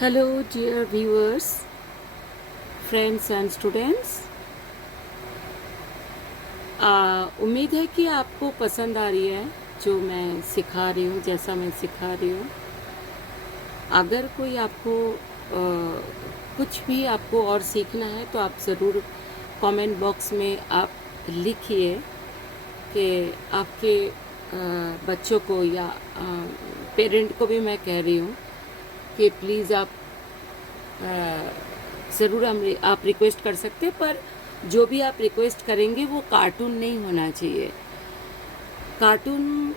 Hello, dear viewers, friends and students. उम्मीद है कि आपको पसंद आ रही है जो मैं सिखा रही हूँ, जैसा मैं सिखा रही हूँ। अगर कोई आपको कुछ भी आपको और सीखना है तो आप ज़रूर कमेंट बॉक्स में आप लिखिए कि आपके बच्चों को या पेरेंट को भी मैं कह रही हूँ कि प्लीज़ आप ज़रूर आप रिक्वेस्ट कर सकते हैं, पर जो भी आप रिक्वेस्ट करेंगे वो कार्टून नहीं होना चाहिए। कार्टून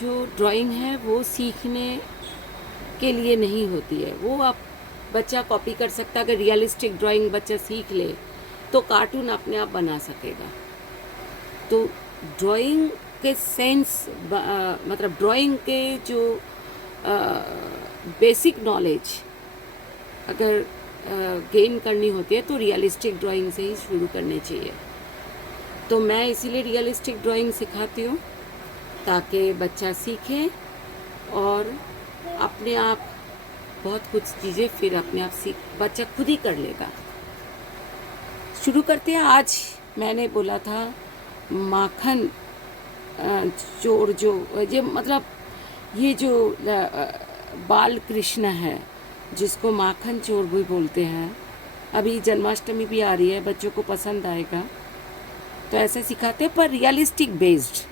जो ड्राइंग है वो सीखने के लिए नहीं होती है, वो आप बच्चा कॉपी कर सकता है। अगर रियलिस्टिक ड्राइंग बच्चा सीख ले तो कार्टून अपने आप बना सकेगा। तो ड्राइंग के सेंस मतलब ड्राइंग के जो बेसिक नॉलेज अगर गेन करनी होती है तो रियलिस्टिक ड्राइंग से ही शुरू करनी चाहिए। तो मैं इसीलिए रियलिस्टिक ड्राइंग सिखाती हूँ ताकि बच्चा सीखे और अपने आप बहुत कुछ चीज़ें फिर अपने आप बच्चा खुद ही कर लेगा। शुरू करते हैं। आज मैंने बोला था माखन चोर, जो ये मतलब ये जो बाल कृष्ण है जिसको माखन चोर भी बोलते हैं, अभी जन्माष्टमी भी आ रही है, बच्चों को पसंद आएगा तो ऐसे सिखाते हैं, पर रियलिस्टिक बेस्ड।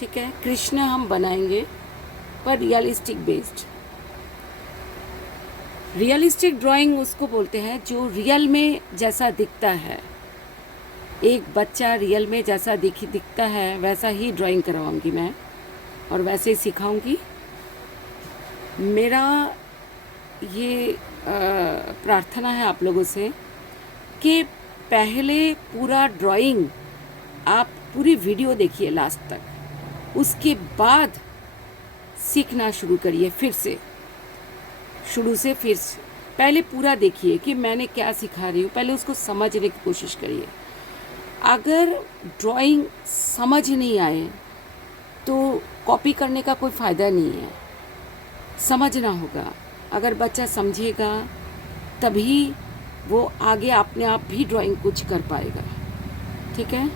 ठीक है, कृष्ण हम बनाएंगे पर रियलिस्टिक बेस्ड। रियलिस्टिक ड्राइंग उसको बोलते हैं जो रियल में जैसा दिखता है। एक बच्चा रियल में जैसा दिखता है वैसा ही ड्राइंग करवाऊंगी मैं और वैसे ही सिखाऊंगी। मेरा ये प्रार्थना है आप लोगों से कि पहले पूरा ड्राइंग आप पूरी वीडियो देखिए लास्ट तक, उसके बाद सीखना शुरू करिए। फिर से शुरू से फिर से पहले पूरा देखिए कि मैंने क्या सिखा रही हूँ, पहले उसको समझने की कोशिश करिए। अगर ड्राइंग समझ नहीं आए तो कॉपी करने का कोई फ़ायदा नहीं है, समझना होगा। अगर बच्चा समझेगा तभी वो आगे अपने आप भी ड्राइंग कुछ कर पाएगा। ठीक है,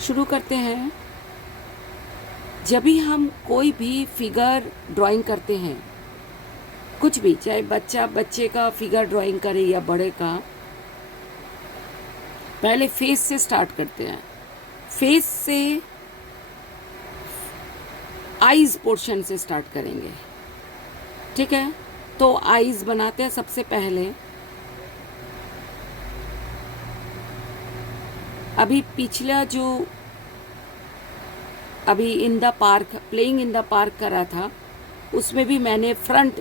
शुरू करते हैं। जब भी हम कोई भी फिगर ड्राइंग करते हैं, कुछ भी, चाहे बच्चे का फिगर ड्राइंग करे या बड़े का, पहले फेस से स्टार्ट करते हैं। फेस से आईज पोर्शन से स्टार्ट करेंगे। ठीक है, तो आईज बनाते हैं सबसे पहले। अभी पिछला जो अभी in the park, playing in the park करा था, उसमें भी मैंने फ्रंट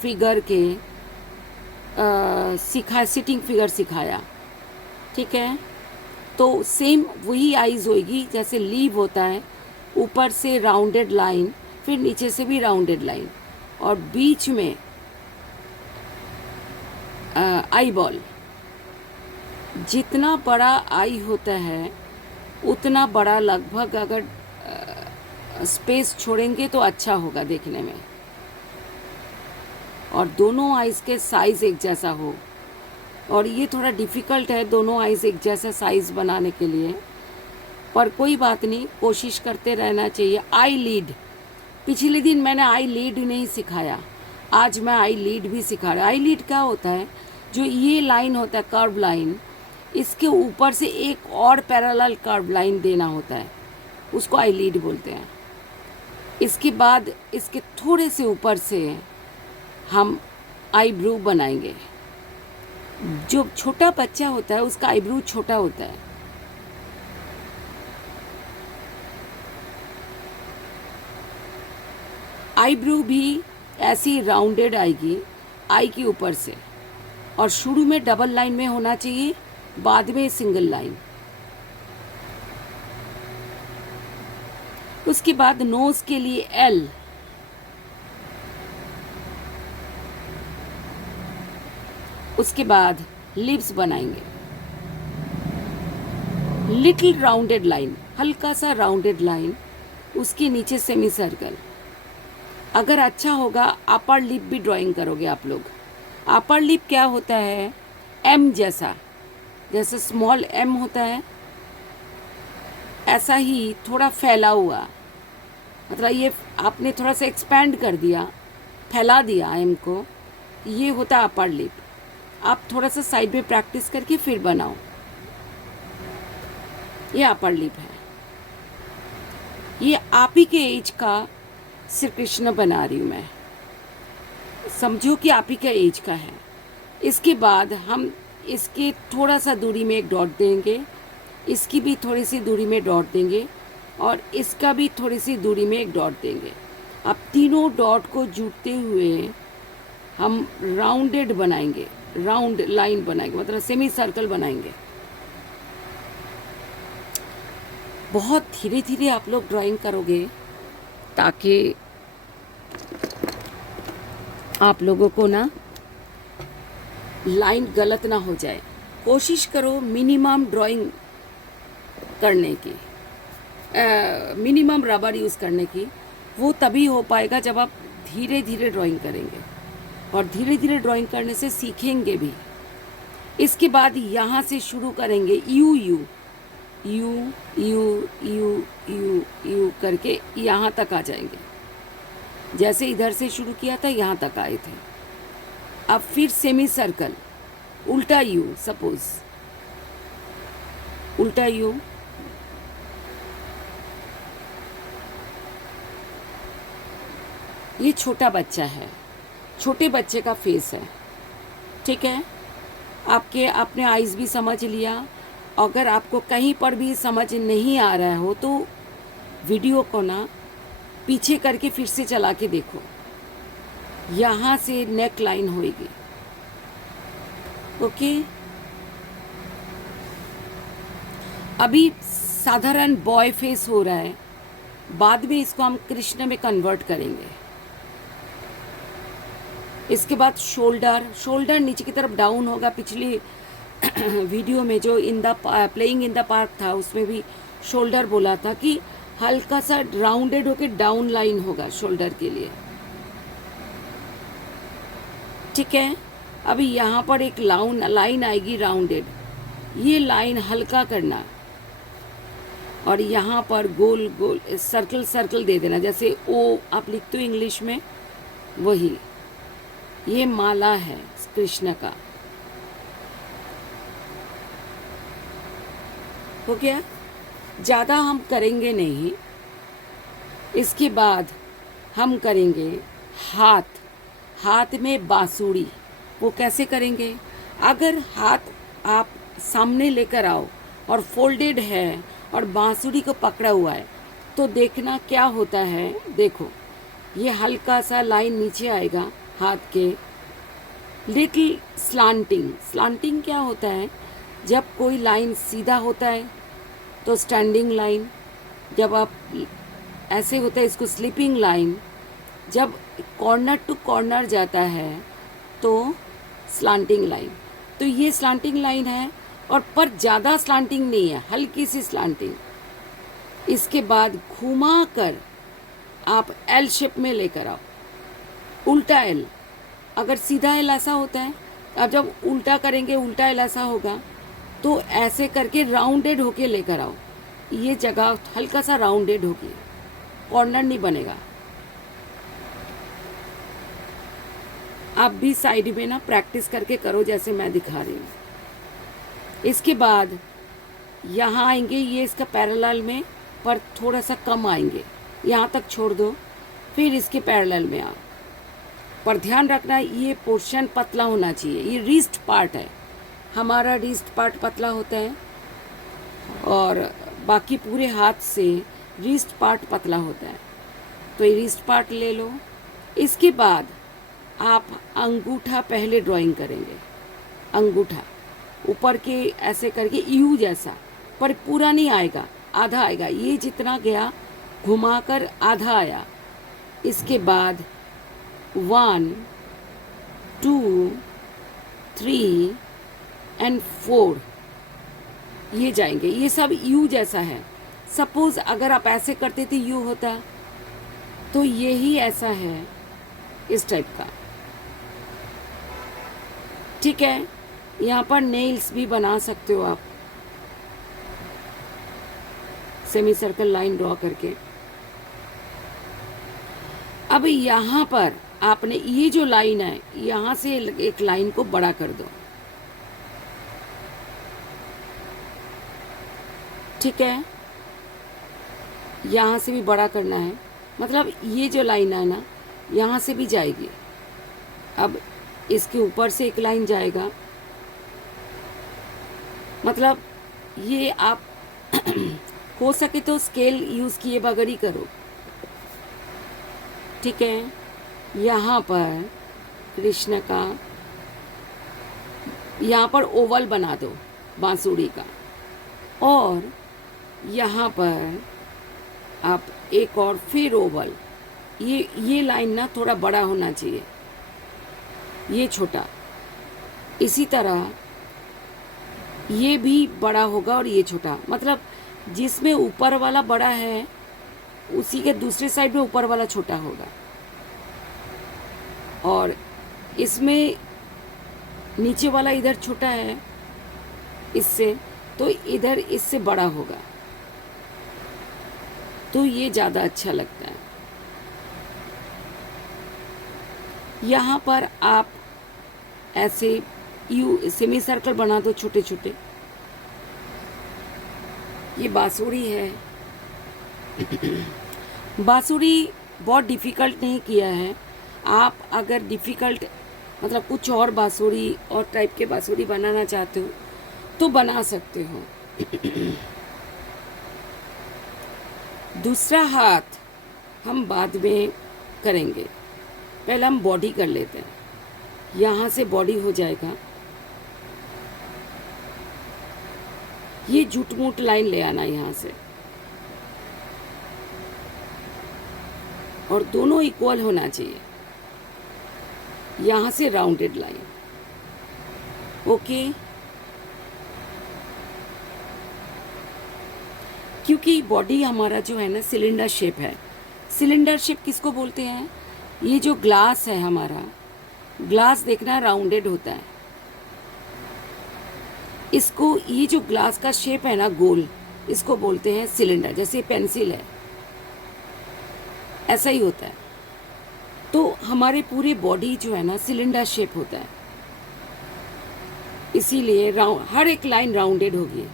फिगर के सिटिंग फिगर सिखाया। ठीक है, तो सेम वही आईज होगी जैसे लीव होता है, ऊपर से राउंडेड लाइन, फिर नीचे से भी राउंडेड लाइन, और बीच में आई बॉल। जितना बड़ा आई होता है उतना बड़ा, लगभग अगर स्पेस छोड़ेंगे तो अच्छा होगा देखने में, और दोनों आइज़ के साइज़ एक जैसा हो। और ये थोड़ा डिफ़िकल्ट है दोनों आइज़ एक जैसा साइज़ बनाने के लिए, पर कोई बात नहीं, कोशिश करते रहना चाहिए। आई लीड, पिछले दिन मैंने आई लीड नहीं सिखाया, आज मैं आई लीड भी सिखा रहा। आई लीड क्या होता है, जो ये लाइन होता है कर्व लाइन, इसके ऊपर से एक और पैरेलल कर्व लाइन देना होता है, उसको आई लीड बोलते हैं। इसके बाद इसके थोड़े से ऊपर से हम आईब्रो बनाएंगे। जो छोटा बच्चा होता है उसका आईब्रो छोटा होता है। आईब्रो भी ऐसी राउंडेड आएगी आई के ऊपर से, और शुरू में डबल लाइन में होना चाहिए, बाद में सिंगल लाइन। उसके बाद नोज के लिए एल, उसके बाद लिप्स बनाएंगे, लिटिल राउंडेड लाइन, हल्का सा राउंडेड लाइन, उसके नीचे सेमी सर्कल। अगर अच्छा होगा अपर लिप भी ड्राइंग करोगे आप लोग, अपर लिप क्या होता है, एम जैसा, जैसे स्मॉल एम होता है ऐसा ही थोड़ा फैला हुआ, मतलब ये आपने थोड़ा सा एक्सपैंड कर दिया, फैला दिया एम को, ये होता है अपर लिप। आप थोड़ा सा साइड में प्रैक्टिस करके फिर बनाओ। ये अपर लिप है। ये आप ही के एज का श्री कृष्ण बना रही हूँ मैं, समझो कि आप ही का एज का है। इसके बाद हम इसके थोड़ा सा दूरी में एक डॉट देंगे, इसकी भी थोड़ी सी दूरी में डॉट देंगे, और इसका भी थोड़ी सी दूरी में एक डॉट देंगे। अब तीनों डॉट को जुड़ते हुए हम राउंडेड बनाएंगे, राउंड लाइन बनाएंगे, मतलब सेमी सर्कल बनाएंगे। बहुत धीरे धीरे आप लोग ड्राइंग करोगे ताकि आप लोगों को ना लाइन गलत ना हो जाए। कोशिश करो मिनिमम ड्राइंग करने की, मिनिमम रबर यूज़ करने की। वो तभी हो पाएगा जब आप धीरे धीरे ड्राइंग करेंगे, और धीरे धीरे ड्राइंग करने से सीखेंगे भी। इसके बाद यहाँ से शुरू करेंगे you you you you you you you करके यहाँ तक आ जाएंगे। जैसे इधर से शुरू किया था यहाँ तक आए थे। अब फिर सेमी सर्कल, उल्टा यू, सपोज उल्टा यू, ये छोटा बच्चा है, छोटे बच्चे का फेस है, ठीक है। आपने आइज भी समझ लिया। अगर आपको कहीं पर भी समझ नहीं आ रहा हो तो वीडियो को ना पीछे करके फिर से चला के देखो। यहाँ से नेक लाइन होएगी, ओके। अभी साधारण बॉय फेस हो रहा है, बाद में इसको हम कृष्ण में कन्वर्ट करेंगे। इसके बाद शोल्डर नीचे की तरफ डाउन होगा। पिछली वीडियो में जो प्लेइंग इन द पार्क था उसमें भी शोल्डर बोला था कि हल्का सा राउंडेड होके डाउन लाइन होगा शोल्डर के लिए, ठीक है। अभी यहाँ पर एक लाइन आएगी राउंडेड, ये लाइन हल्का करना, और यहाँ पर गोल गोल सर्कल दे देना, जैसे ओ आप लिखते हो इंग्लिश में, वही ये माला है कृष्ण का, हो गया। ज़्यादा हम करेंगे नहीं। इसके बाद हम करेंगे हाथ में बांसुरी। वो कैसे करेंगे, अगर हाथ आप सामने लेकर आओ और फोल्डेड है और बांसुरी को पकड़ा हुआ है तो देखना क्या होता है। देखो ये हल्का सा लाइन नीचे आएगा हाथ के, लिटिल स्लांटिंग क्या होता है, जब कोई लाइन सीधा होता है तो स्टैंडिंग लाइन, जब आप ऐसे होता है इसको स्लीपिंग लाइन, जब कॉर्नर टू कॉर्नर जाता है तो स्लांटिंग लाइन। तो ये स्लांटिंग लाइन है, और पर ज़्यादा स्लांटिंग नहीं है, हल्की सी स्लांटिंग। इसके बाद घुमा कर आप एल शेप में लेकर आओ, उल्टा एल। अगर सीधा एल ऐसा होता है, अब जब उल्टा करेंगे उल्टा एल ऐसा होगा, तो ऐसे करके राउंडेड होके लेकर आओ। ये जगह हल्का सा राउंडेड होगी, कॉर्नर नहीं बनेगा। आप भी साइड में ना प्रैक्टिस करके करो जैसे मैं दिखा रही हूँ। इसके बाद यहाँ आएंगे, ये इसका पैरेलल में, पर थोड़ा सा कम आएंगे, यहाँ तक छोड़ दो, फिर इसके पैरेलल में आओ। पर ध्यान रखना ये पोर्शन पतला होना चाहिए। ये रिस्ट पार्ट है हमारा, रिस्ट पार्ट पतला होता है और बाकी पूरे हाथ से रिस्ट पार्ट पतला होता है, तो ये रिस्ट पार्ट ले लो। इसके बाद आप अंगूठा पहले ड्राइंग करेंगे, अंगूठा ऊपर के ऐसे करके यू जैसा, पर पूरा नहीं आएगा, आधा आएगा। ये जितना गया घुमाकर आधा आया। इसके बाद 1 2 3 एंड 4 ये जाएंगे। ये सब यू जैसा है। सपोज अगर आप ऐसे करते थे यू होता, तो ये ही ऐसा है, इस टाइप का। ठीक है, यहाँ पर नेल्स भी बना सकते हो आप सेमी सर्कल लाइन ड्रॉ करके। अब यहाँ पर आपने ये जो लाइन है, यहाँ से एक लाइन को बड़ा कर दो। ठीक है, यहाँ से भी बड़ा करना है, मतलब ये जो लाइन है ना, यहाँ से भी जाएगी। अब इसके ऊपर से एक लाइन जाएगा, मतलब ये आप हो सके तो स्केल यूज़ किए बगैर ही करो। ठीक है, यहाँ पर कृष्ण का, यहाँ पर ओवल बना दो बांसुरी का, और यहाँ पर आप एक और फिर ओवल। ये लाइन ना थोड़ा बड़ा होना चाहिए, ये छोटा। इसी तरह ये भी बड़ा होगा और ये छोटा, मतलब जिसमें ऊपर वाला बड़ा है उसी के दूसरे साइड में ऊपर वाला छोटा होगा, और इसमें नीचे वाला इधर छोटा है इससे, तो इधर इससे बड़ा होगा, तो ये ज़्यादा अच्छा लगता है। यहाँ पर आप ऐसे सेमी सर्कल बना दो छोटे छोटे। ये बांसुरी है। बांसुरी बहुत डिफ़िकल्ट नहीं किया है। आप अगर डिफ़िकल्ट मतलब कुछ और बांसुरी और टाइप के बांसुरी बनाना चाहते हो तो बना सकते हो। दूसरा हाथ हम बाद में करेंगे, पहले हम बॉडी कर लेते हैं। यहाँ से बॉडी हो जाएगा, ये झूठ-मूठ लाइन ले आना यहाँ से, और दोनों इक्वल होना चाहिए। यहाँ से राउंडेड लाइन, ओके। क्योंकि बॉडी हमारा जो है ना सिलेंडर शेप है। सिलेंडर शेप किसको बोलते हैं? ये जो ग्लास है हमारा, ग्लास देखना राउंडेड होता है। इसको, ये जो ग्लास का शेप है ना गोल, इसको बोलते हैं सिलेंडर। जैसे पेंसिल है, ऐसा ही होता है। तो हमारे पूरे बॉडी जो है ना सिलेंडर शेप होता है, इसीलिए हर एक लाइन राउंडेड होगी।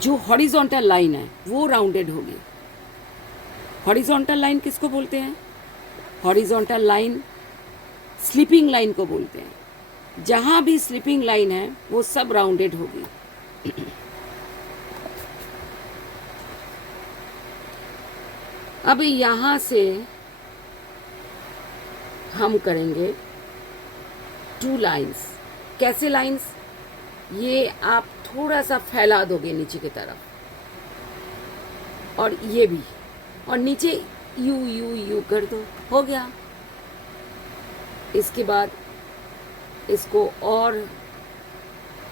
जो हॉरिजॉन्टल लाइन है वो राउंडेड होगी। हॉरिजॉन्टल लाइन किसको बोलते हैं? हॉरिजॉन्टल लाइन स्लीपिंग लाइन को बोलते हैं। जहाँ भी स्लीपिंग लाइन है वो सब राउंडेड होगी। अब यहाँ से हम करेंगे 2 लाइंस। कैसे लाइंस? ये आप थोड़ा सा फैला दोगे नीचे की तरफ, और ये भी, और नीचे यू यू यू कर दो, हो गया। इसके बाद इसको और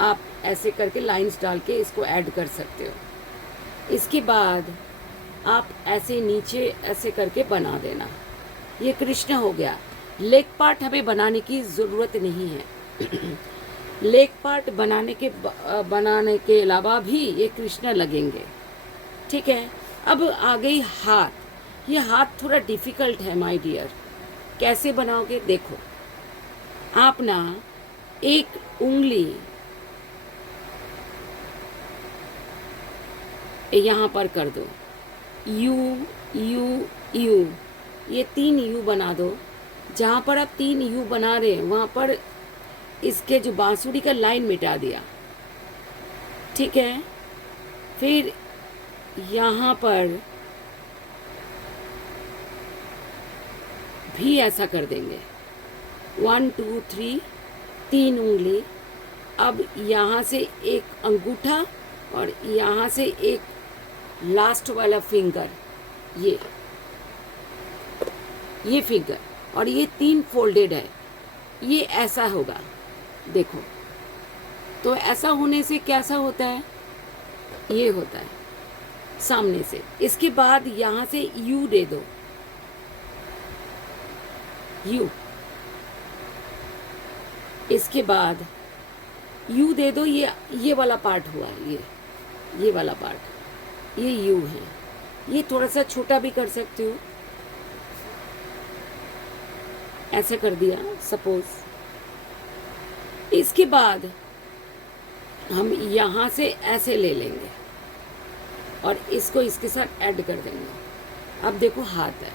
आप ऐसे करके लाइंस डाल के इसको ऐड कर सकते हो। इसके बाद आप ऐसे नीचे ऐसे करके बना देना। ये कृष्ण हो गया। लेग पार्ट हमें बनाने की ज़रूरत नहीं है। लेग पार्ट बनाने के अलावा भी ये कृष्ण लगेंगे। ठीक है, अब आ गई हाथ। ये हाथ थोड़ा डिफ़िकल्ट है माय डियर। कैसे बनाओगे? देखो, आप ना एक उंगली यहाँ पर कर दो, यू यू यू, ये 3 यू बना दो। जहाँ पर आप 3 यू बना रहे हैं वहाँ पर इसके जो बांसुरी का लाइन मिटा दिया। ठीक है, फिर यहाँ पर भी ऐसा कर देंगे, 1 2 3, 3 उंगली। अब यहाँ से एक अंगूठा और यहाँ से एक लास्ट वाला फिंगर, ये फिंगर, और ये 3 फोल्डेड है। ये ऐसा होगा, देखो। तो ऐसा होने से कैसा होता है? ये होता है सामने से। इसके बाद यहाँ से यू दे दो, यू। इसके बाद यू दे दो, ये वाला पार्ट हुआ, ये वाला पार्ट, ये यू है। ये थोड़ा सा छोटा भी कर सकते हो, ऐसा कर दिया सपोज। इसके बाद हम यहाँ से ऐसे ले लेंगे और इसको इसके साथ ऐड कर देंगे। अब देखो हाथ है।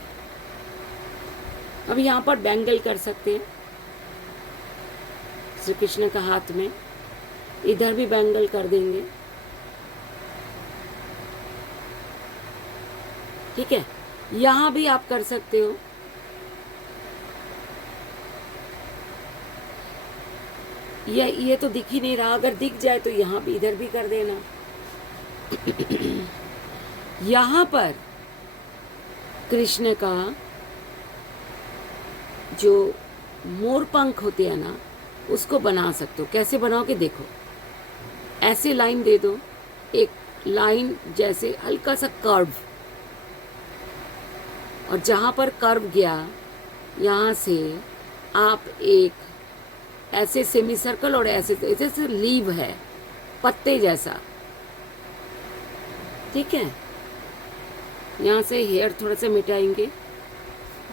अब यहाँ पर बैंगल कर सकते हैं श्री कृष्ण का हाथ में, इधर भी बैंगल कर देंगे। ठीक है, यहाँ भी आप कर सकते हो। ये तो दिख ही नहीं रहा, अगर दिख जाए तो यहाँ भी, इधर भी कर देना। यहाँ पर कृष्ण का जो मोर पंख होते हैं ना, उसको बना सकते हो। कैसे बनाओगे देखो, ऐसे लाइन दे दो, एक लाइन जैसे हल्का सा कर्व, और जहाँ पर कर्व गया यहाँ से आप एक ऐसे सेमी सर्कल और ऐसे ऐसे लीव है, पत्ते जैसा। ठीक है, यहाँ से हेयर थोड़ा सा मिटाएंगे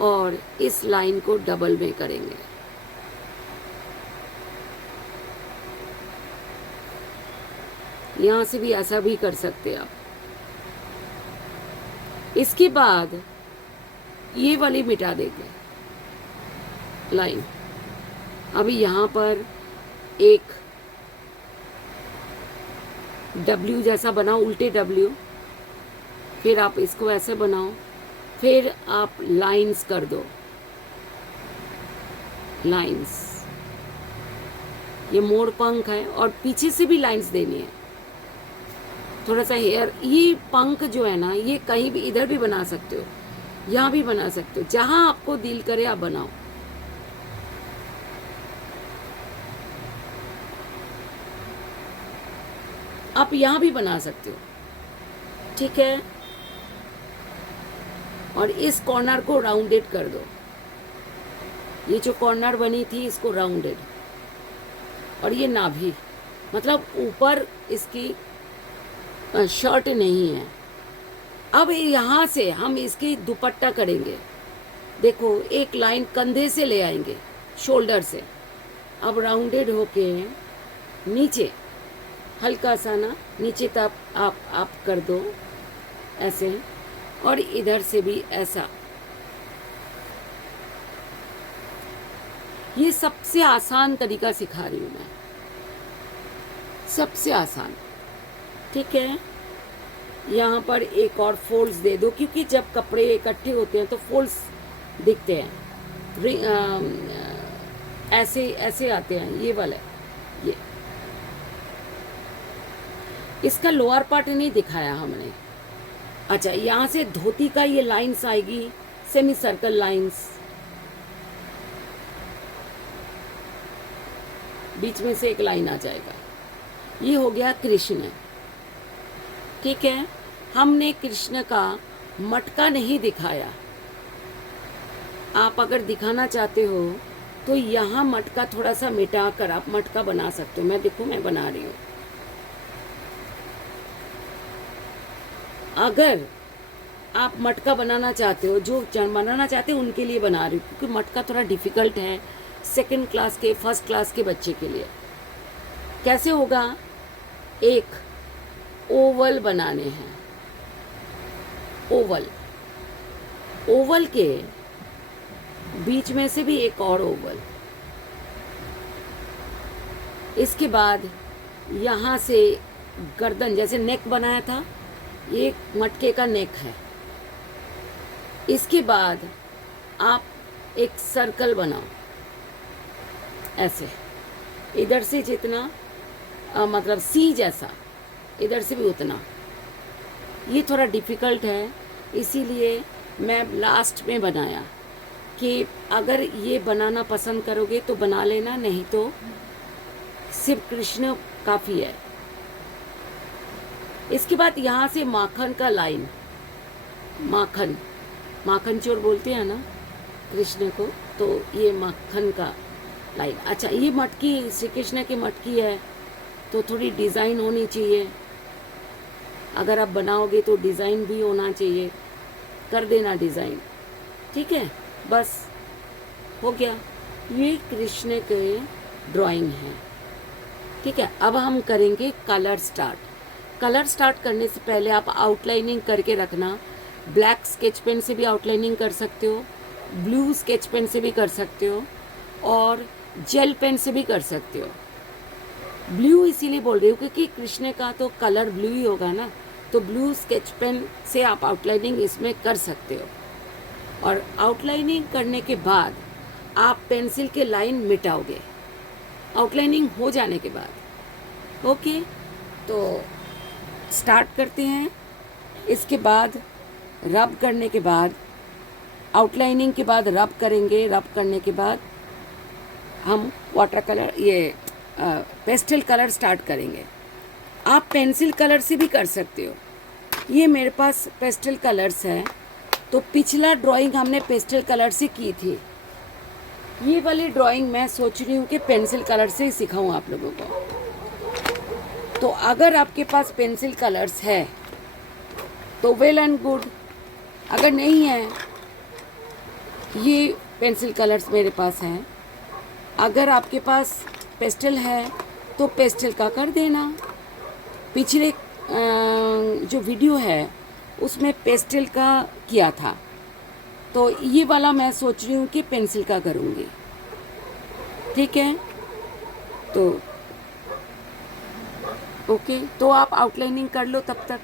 और इस लाइन को डबल में करेंगे। यहाँ से भी ऐसा भी कर सकते हैं आप। इसके बाद ये वाली मिटा देंगे लाइन। अभी यहाँ पर एक W जैसा बनाओ, उल्टे W, फिर आप इसको ऐसे बनाओ, फिर आप लाइंस कर दो, लाइंस। ये मोर पंख है और पीछे से भी लाइंस देनी है, थोड़ा सा हेयर। ये पंख जो है ना, ये कहीं भी, इधर भी बना सकते हो, यहाँ भी बना सकते हो, जहां आपको दिल करे आप बनाओ। आप यहाँ भी बना सकते हो। ठीक है, और इस कॉर्नर को राउंडेड कर दो। ये जो कॉर्नर बनी थी इसको राउंडेड, और ये नाभि, मतलब ऊपर इसकी शर्ट नहीं है। अब यहाँ से हम इसकी दुपट्टा करेंगे। देखो, एक लाइन कंधे से ले आएंगे, शोल्डर से। अब राउंडेड होके नीचे हल्का सा ना, नीचे तक आप कर दो ऐसे, और इधर से भी ऐसा। ये सबसे आसान तरीका सिखा रही हूँ मैं, सबसे आसान। ठीक है, यहाँ पर एक और फोल्ड्स दे दो, क्योंकि जब कपड़े इकट्ठे होते हैं तो फोल्ड्स दिखते हैं, ऐसे ऐसे आते हैं। ये वाला, ये इसका लोअर पार्ट नहीं दिखाया हमने। अच्छा, यहाँ से धोती का ये लाइंस आएगी, सेमी सर्कल लाइंस, बीच में से एक लाइन आ जाएगा। ये हो गया कृष्ण। ठीक है, हमने कृष्ण का मटका नहीं दिखाया। आप अगर दिखाना चाहते हो तो यहाँ मटका थोड़ा सा मिटा कर आप मटका बना सकते हो। मैं देखो, मैं बना रही हूँ। अगर आप मटका बनाना चाहते हो, जो बनाना चाहते हो उनके लिए बना रही हूँ, क्योंकि मटका थोड़ा डिफिकल्ट है सेकंड क्लास के, फर्स्ट क्लास के बच्चे के लिए। कैसे होगा, एक ओवल बनाने हैं, ओवल, ओवल के बीच में से भी एक और ओवल। इसके बाद यहाँ से गर्दन, जैसे नेक बनाया था, ये मटके का नेक है। इसके बाद आप एक सर्कल बनाओ ऐसे, इधर से जितना मतलब सी जैसा, इधर से भी उतना। ये थोड़ा डिफ़िकल्ट है, इसीलिए मैं लास्ट में बनाया कि अगर ये बनाना पसंद करोगे तो बना लेना, नहीं तो सिर्फ कृष्ण काफ़ी है। इसके बाद यहाँ से माखन का लाइन, माखन, माखन चोर बोलते हैं ना कृष्ण को, तो ये माखन का लाइन। अच्छा, ये मटकी श्री कृष्ण की मटकी है तो थोड़ी डिज़ाइन होनी चाहिए। अगर आप बनाओगे तो डिज़ाइन भी होना चाहिए, कर देना डिज़ाइन। ठीक है, बस हो गया। ये कृष्ण के ड्राइंग है। ठीक है, अब हम करेंगे कलर स्टार्ट। कलर स्टार्ट करने से पहले आप आउटलाइनिंग करके रखना। ब्लैक स्केच पेन से भी आउटलाइनिंग कर सकते हो, ब्लू स्केच पेन से भी कर सकते हो, और जेल पेन से भी कर सकते हो। ब्लू इसीलिए बोल रही हूँ क्योंकि कृष्ण का तो कलर ब्लू ही होगा ना, तो ब्लू स्केच पेन से आप आउटलाइनिंग इसमें कर सकते हो। और आउटलाइनिंग करने के बाद आप पेंसिल के लाइन मिटाओगे आउटलाइनिंग हो जाने के बाद। ओके, तो स्टार्ट करते हैं। इसके बाद रब करने के बाद, आउटलाइनिंग के बाद रब करेंगे। रब करने के बाद हम वाटर कलर, ये पेस्टल कलर स्टार्ट करेंगे। आप पेंसिल कलर से भी कर सकते हो। ये मेरे पास पेस्टल कलर्स है, तो पिछला ड्राइंग हमने पेस्टल कलर से की थी। ये वाली ड्राइंग मैं सोच रही हूँ कि पेंसिल कलर से ही सिखाऊँ आप लोगों को। तो अगर आपके पास पेंसिल कलर्स है तो वेल एंड गुड, अगर नहीं है, ये पेंसिल कलर्स मेरे पास हैं। अगर आपके पास पेस्टल है तो पेस्टल का कर देना। पिछले जो वीडियो है उसमें पेस्टल का किया था, तो ये वाला मैं सोच रही हूँ कि पेंसिल का करूँगी। ठीक है, तो ओके, तो आप आउटलाइनिंग कर लो तब तक।